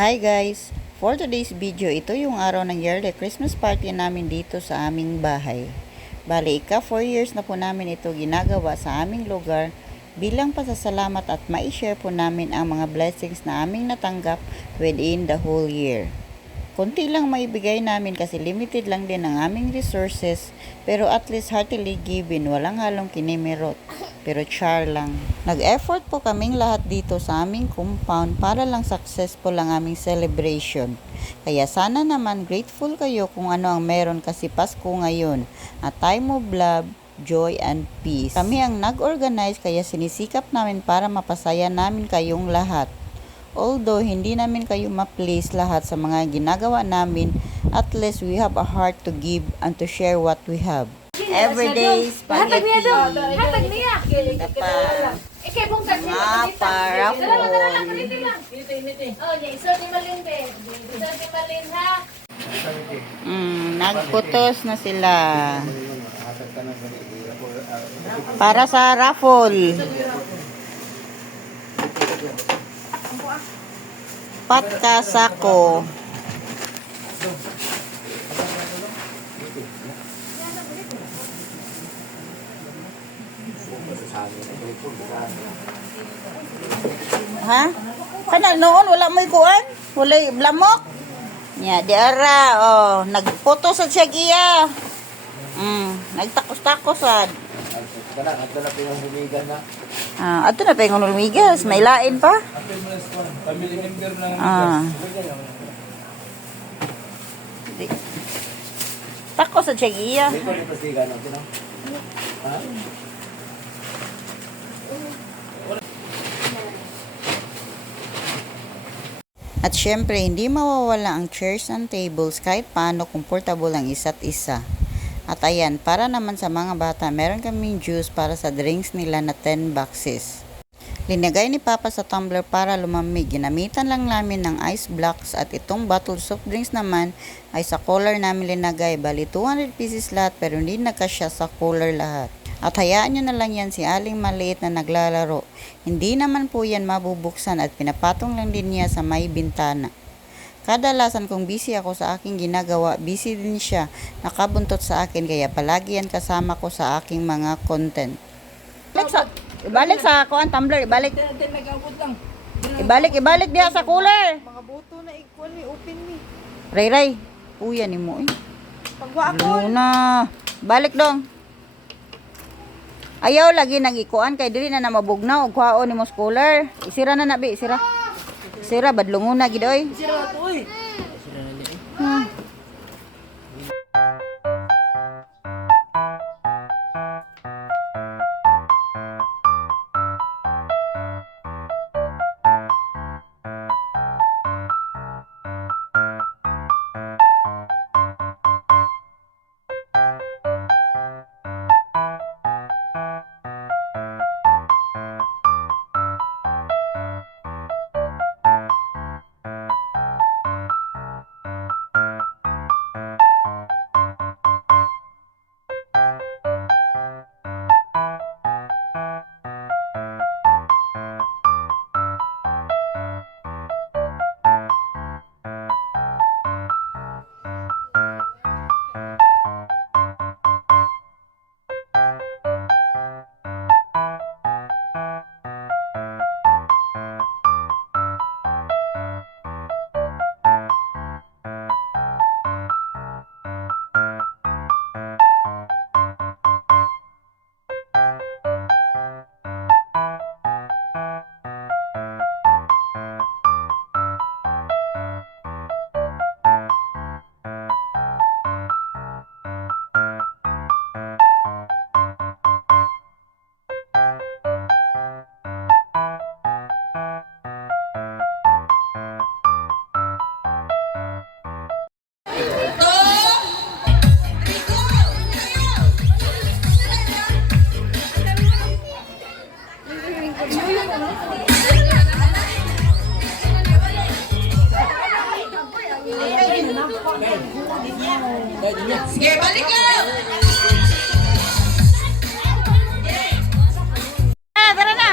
Hi guys! For today's video, ito yung araw ng yearly Christmas party namin dito sa aming bahay. Bali, 4 years na po namin ito ginagawa sa aming lugar bilang pasasalamat at ma-share po namin ang mga blessings na aming natanggap within the whole year. Konti lang maibigay namin kasi limited lang din ang aming resources, pero at least heartily given, walang halong kinimirot. Pero char lang. Nag-effort po kaming lahat dito sa aming compound para lang successful ang aming celebration. Kaya sana naman grateful kayo kung ano ang meron kasi Pasko ngayon. A time of love, joy, and peace. Kami ang nag-organize kaya sinisikap namin para mapasaya namin kayong lahat. Although hindi namin kayo ma-please lahat sa mga ginagawa namin, at least we have a heart to give and to share what we have. Everyday spaghetti. Hatag niya. Ikay pong Mga parapon. Oh, niya iso ni Malin be. Iso ni Malin ha. Nagputos na sila. Para sa raffle. Patkasako. Ha? Kana noon wala mo ikuan? Wala blamok? Nya di ara nagputo sa siya giya. Nagtakos-takos sad. Ato na pinanghumigan na. Ato na pengon lumigas, may lain pa. Family member ng Takos sa siya giya. Dito ni pastigan no, tino. Ha? At syempre, hindi mawawala ang chairs and tables kahit paano comfortable ang isa't isa. At ayan, para naman sa mga bata, meron kaming juice para sa drinks nila na 10 boxes. Linagay ni Papa sa tumbler para lumamig. Ginamitan lang namin ng ice blocks at itong bottle soft drinks naman ay sa cooler namin linagay. Bali 200 pieces lahat pero hindi nagkasya sa cooler lahat. At hayaan nyo na lang yan si Aling maliit na naglalaro. Hindi naman po yan mabubuksan at pinapatong lang din niya sa may bintana. Kadalasan kung busy ako sa aking ginagawa, busy din siya. Nakabuntot sa akin kaya palagi yan kasama ko sa aking mga content. Ibalik sa ako ang tumbler, ibalik. Ibalik diha sa cooler. Mga buto na equal ni open ni. Ray, puya ni mo eh. Pagwa ako. Muna. Balik dong. Ayaw lagi nag-ikuan kay dili na mabugnaw og kwaon ni mo cooler. Isira na nabi, isira. Isira badlungon na gid oy. Sira to uy. Sige, balik ka! Tara na!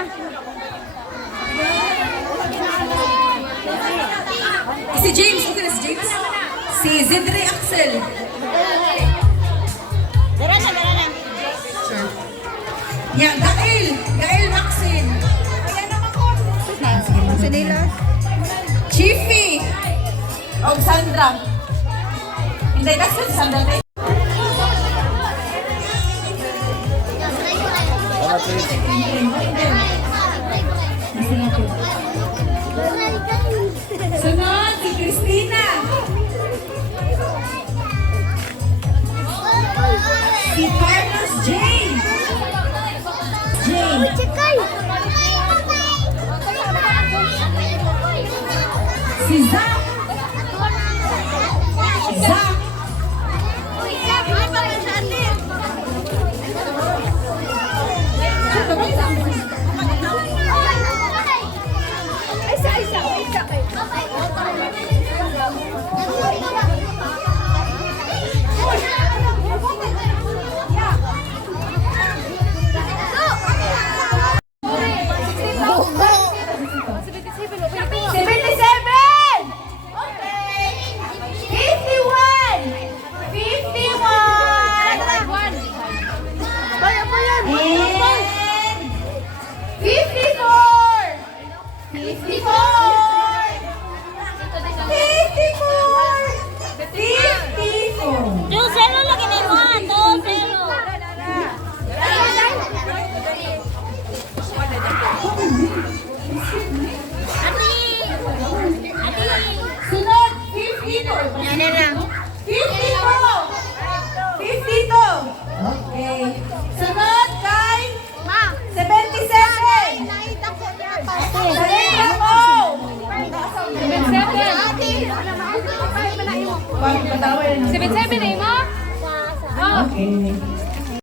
Si James, okay na si James. Si Zidre Axel. Dara na. Sure. Yeah, Gael Maxine. Chiefy. O Sandra. Hindi, kasi si Sandra. Tama, please. Sunod, si Christina. Si Carlos J. Si Zach. Sunod, 52. Yan na lang. 52! 52! Okay. Sunod kay 77! Sa letra O! 77 eh mo? Okay.